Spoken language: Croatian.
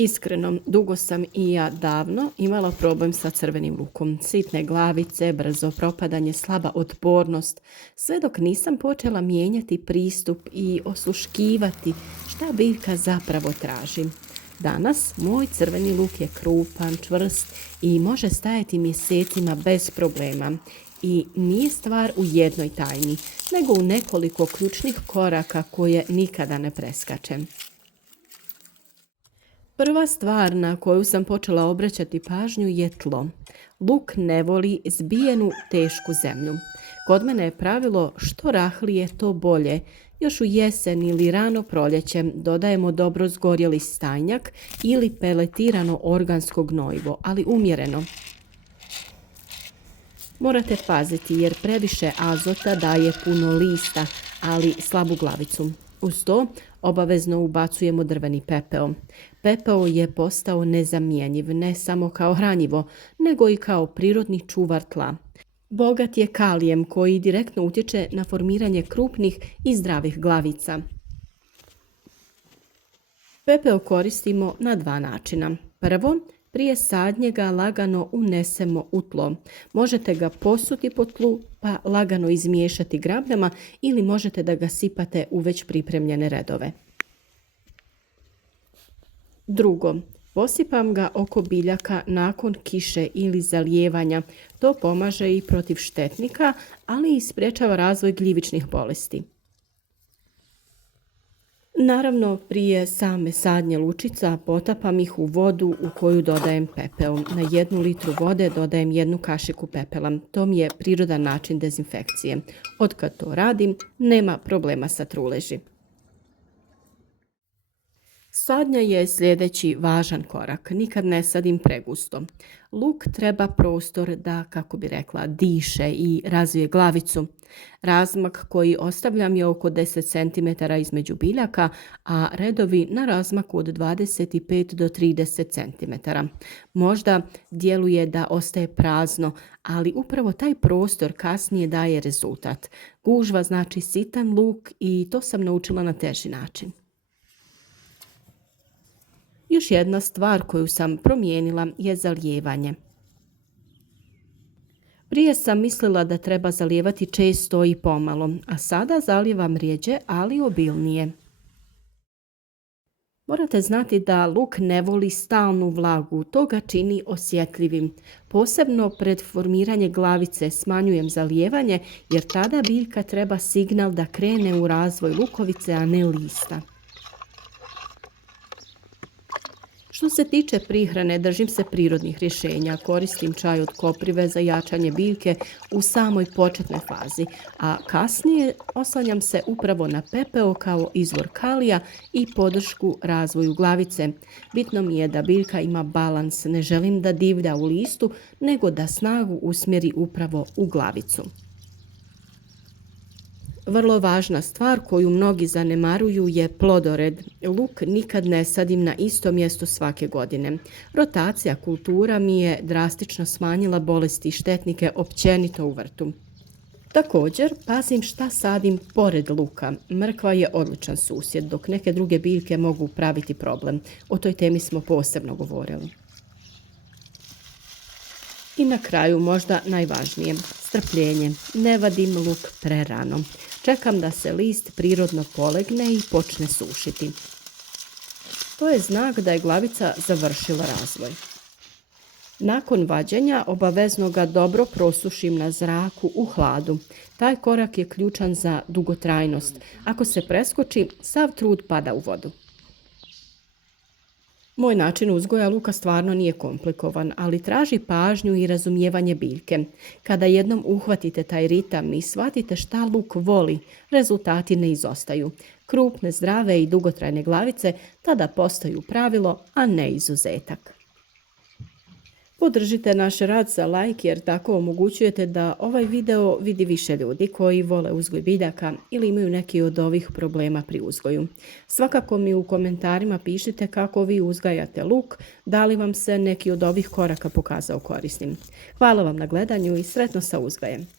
Iskreno, dugo sam i ja davno imala problem sa crvenim lukom. Sitne glavice, brzo propadanje, slaba otpornost. Sve dok nisam počela mijenjati pristup i osluškivati šta biljka zapravo traži. Danas moj crveni luk je krupan, čvrst i može stajati mjesecima bez problema. I nije stvar u jednoj tajni, nego u nekoliko ključnih koraka koje nikada ne preskačem. Prva stvar na koju sam počela obraćati pažnju je tlo. Luk ne voli zbijenu, tešku zemlju. Kod mene je pravilo što rahlije to bolje. Još u jesen ili rano proljeće dodajemo dobro zgorjeli stajnjak ili peletirano organsko gnojivo, ali umjereno. Morate paziti jer previše azota daje puno lista, ali slabu glavicu. Uz to obavezno ubacujemo drveni pepeo. Pepeo je postao nezamjenjiv ne samo kao hranjivo, nego i kao prirodni čuvar tla. Bogat je kalijem koji direktno utječe na formiranje krupnih i zdravih glavica. Pepeo koristimo na dva načina. Prvo, prije sadnje ga lagano unesemo u tlo. Možete ga posuti po tlu pa lagano izmiješati grabljama ili možete da ga sipate u već pripremljene redove. Drugo, posipam ga oko biljaka nakon kiše ili zalijevanja. To pomaže i protiv štetnika, ali i sprječava razvoj gljivičnih bolesti. Naravno, prije same sadnje lučica potapam ih u vodu u koju dodajem pepeo. Na 1 litru vode dodajem 1 kašiku pepela. To mi je prirodan način dezinfekcije. Otkad to radim, nema problema sa truleži. Sadnja je sljedeći važan korak. Nikad ne sadim pregusto. Luk treba prostor da, kako bi rekla, diše i razvije glavicu. Razmak koji ostavljam je oko 10 cm između biljaka, a redovi na razmaku od 25 do 30 cm. Možda djeluje da ostaje prazno, ali upravo taj prostor kasnije daje rezultat. Gužva znači sitan luk i to sam naučila na teži način. Još jedna stvar koju sam promijenila je zalijevanje. Prije sam mislila da treba zalijevati često i pomalo, a sada zalijevam rjeđe, ali obilnije. Morate znati da luk ne voli stalnu vlagu, to ga čini osjetljivim. Posebno pred formiranje glavice smanjujem zalijevanje jer tada biljka treba signal da krene u razvoj lukovice, a ne lista. Što se tiče prihrane, držim se prirodnih rješenja. Koristim čaj od koprive za jačanje biljke u samoj početnoj fazi, a kasnije oslanjam se upravo na pepeo kao izvor kalija i podršku razvoju glavice. Bitno mi je da biljka ima balans, ne želim da divlja u listu, nego da snagu usmjeri upravo u glavicu. Vrlo važna stvar koju mnogi zanemaruju je plodored. Luk nikad ne sadim na isto mjesto svake godine. Rotacija kultura mi je drastično smanjila bolesti i štetnike općenito u vrtu. Također, pazim šta sadim pored luka. Mrkva je odličan susjed, dok neke druge biljke mogu praviti problem. O toj temi smo posebno govorili. I na kraju, možda najvažnije, strpljenje. Ne vadim luk prerano. Čekam da se list prirodno polegne i počne sušiti. To je znak da je glavica završila razvoj. Nakon vađenja obavezno ga dobro prosušim na zraku u hladu. Taj korak je ključan za dugotrajnost. Ako se preskoči, sav trud pada u vodu. Moj način uzgoja luka stvarno nije komplikovan, ali traži pažnju i razumijevanje biljke. Kada jednom uhvatite taj ritam i shvatite šta luk voli, rezultati ne izostaju. Krupne, zdrave i dugotrajne glavice tada postaju pravilo, a ne izuzetak. Podržite naš rad sa like jer tako omogućujete da ovaj video vidi više ljudi koji vole uzgoj biljaka ili imaju neki od ovih problema pri uzgoju. Svakako mi u komentarima pišite kako vi uzgajate luk, da li vam se neki od ovih koraka pokazao korisnim. Hvala vam na gledanju i sretno sa uzgojem!